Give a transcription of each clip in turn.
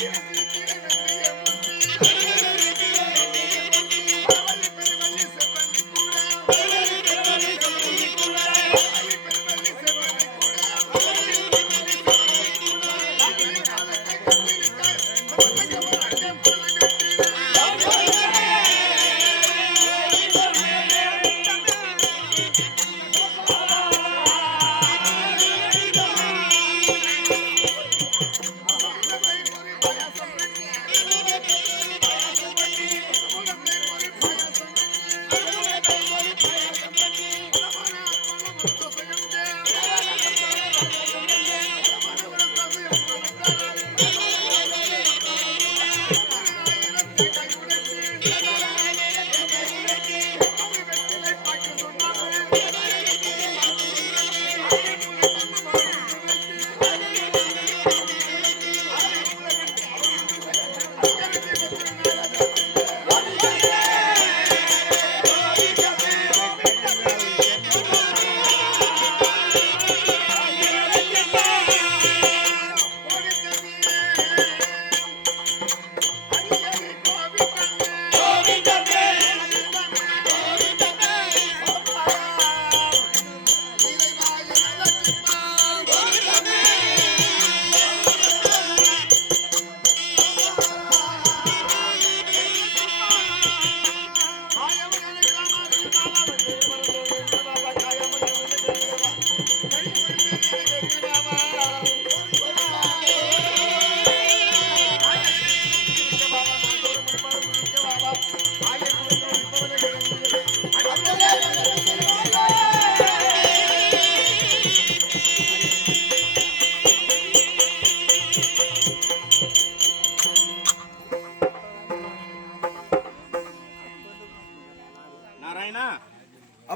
Yeah.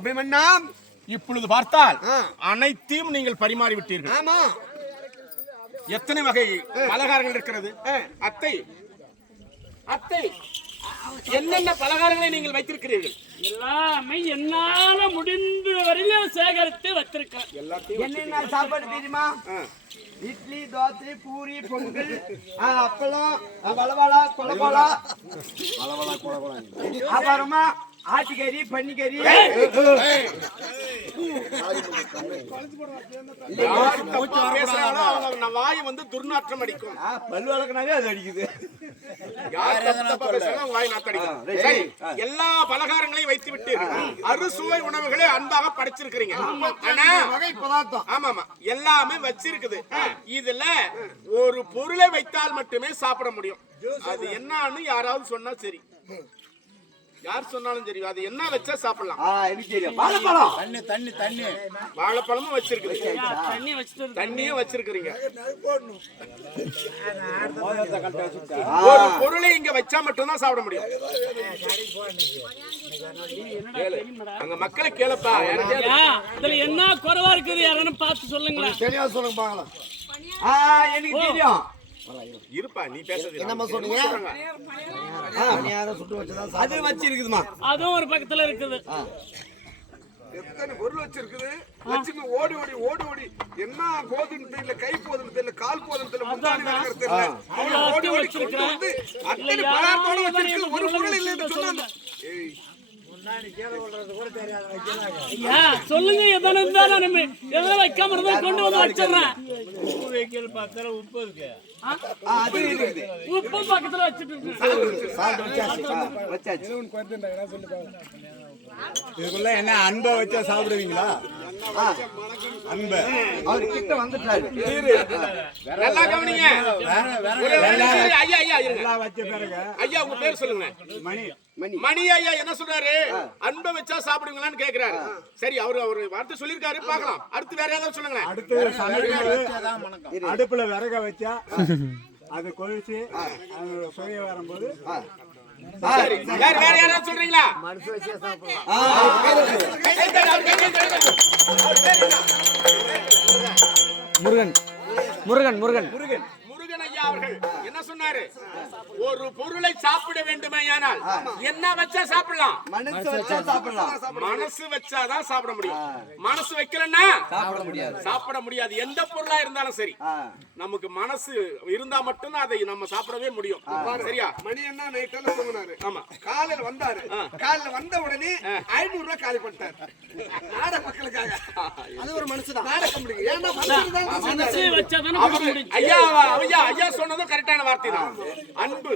அபிமன்னா இப்பொழுது பார்த்தால் ஆ. அனைத்தையும் நீங்கள் பரிமாறி விட்டீர்கள். ஆமா. எத்தனை வகை பலகாரங்கள் இருக்கிறது? அத்தை. அத்தை. என்னென்ன பலகாரங்களை நீங்கள் வைத்திருக்கிறீர்கள்? எல்லாமே என்னால முடிந்த வரையிலும் சேகரித்து வச்சிருக்கேன் என்னென்ன சாப்பாடு தெரியுமா? இட்லி தோசை பூரி பொங்கல் அப்பளம் வளவளா கொலகோலா. அப்புறமா ஆட்டுக்கறி பன்னிக்கறி. வாய் வந்து துர்நாற்றம் அடிக்கும். ஆ, பல்லு வளர்க்கனாவே அது அடிக்குது. எல்லா பலகாரங்களையும் வைத்து விட்டு அறுசுவை உணவுகளை அன்பாக படைச்சிருக்கிறீங்க. ஆனா ஆமா ஆமா எல்லாமே வச்சிருக்குது. இதுல ஒரு பொருளை வைத்தால் மட்டுமே சாப்பிட முடியும். அது என்னன்னு யாராவது சொன்னா சரி. யார் சொன்னாலும் சரி அது என்ன வச்சா சாப்பிடலாம். எனக்கு தெரியும். வாழைப்பழம். வாழைப்பழமும் வச்சிருக்குது. தண்ணி வச்சுட்டு தண்ணியும் வச்சிருக்கிறீங்க. ஆ, ஒரு பொருளை இங்க வச்சா மட்டும்தான் சாப்பிட முடியும். அங்க மக்களை கேளப்பா. இதுல என்ன குறைவா இருக்குது? யாரும் பார்த்து சொல்லுங்களேன். ஆ, எனக்கு தெரியும். இருப்பா நீ பேசுறது என்னம்மா சொன்னீங்க? அது வச்சிருக்குதுமா. அதுவும் ஒரு பக்கத்துல இருக்குது. எத்தனை பொருள் வச்சிருக்குது? வச்சுங்க ஓடி ஓடி ஓடி ஓடி. என்ன போதுன்னு தெரியல கை போதுன்னு தெரியல கால் போதுன்னு தெரியல வேணுங்கிறது தெரியல. அவ்வளவு ஓடி ஓடி கொண்டு வந்து அத்தனை பலாரத்தோட வச்சிருக்குது. ஒரு பொருள் இல்லைன்னு சொன்னா ஏய், ஐயா சொல்லுங்க எதனா இருந்தாலும் நம்ம எதனா வைக்காம இருந்தா கொண்டு வந்து வச்சிடுறேன். அது இருக்குது. உப்பு பக்கத்துல வச்சுட்டு இருக்கு. வச்சாச்சு. இதுக்குள்ள என்ன அன்பை வச்சா சாப்பிடுவீங்களா? அன்பை. அவர் கிட்ட வந்துட்டாரு நல்லா கவனிங்க. ஐயா ஐயா இருங்க. வச்ச பிறகு ஐயா உங்க பேர் சொல்லுங்க. மணி. மணி. மணி ஐயா என்ன சொல்றாரு? அன்பை வச்சா சாப்பிடுவீங்களான்னு கேக்குறாரு. சரி அவரு அவர் வார்த்தை சொல்லிருக்காரு பார்க்கலாம். அடுத்து வேற ஏதாவது சொல்லுங்களேன் அடுத்து அடுப்புல விறக வச்சா அது கொதிச்சு அது சுய வரும்போது வேற வேற யாராவது சொல்றீங்களா? தட்டு. முருகன். முருகன் முருகன். முருகன். ஐயா அவர்கள். சொன்னாரு. ஒரு பொருளை சாப்பிட வேண்டுமேயானால் என்ன வச்சா சாப்பிடலாம்? மனசு வச்சா சாப்பிடலாம். மனசு வச்சாதான் சாப்பிட முடியும். மனசு வைக்கலன்னா சாப்பிட முடியாது. சாப்பிட முடியாது. எந்த பொருளா இருந்தாலும் சரி. நமக்கு மனசு இருந்தா மட்டும்தான் அதை நம்ம சாப்பிடவே முடியும். சரியா? மணி என்ன நைட் எல்லாம் தூங்கினாரு. ஆமா. காலையில வந்தாரு. காலையில வந்த உடனே ஐநூறு ரூபாய் காலி பண்ணிட்டாரு. நாடக மக்களுக்காக. அது ஒரு மனுஷன் நாடக கம்பெனிக்கு ஏன்னா ஐயா ஐயா ஐயா சொன்னதும் கரெக்டான வார்த்தை தான் அன்பு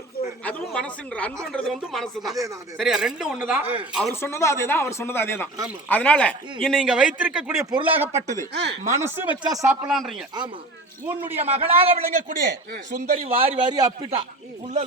அதுவும் மனசுன்ற அன்புன்றது வந்து மனசுதான். சரியா? ரெண்டும் ஒண்ணுதான். அவர் சொன்னதும் அதேதான் அவர் சொன்னதும் அதேதான். அதனால இன்னை இங்க வைத்திருக்கக்கூடிய பொருளாகப்பட்டது மனசு வச்சா சாப்பிடலான்றீங்க. உன்னுடைய மகளாக விளங்கக்கூடிய சுந்தரி வாரி வாரி அப்பிட்டா. உள்ள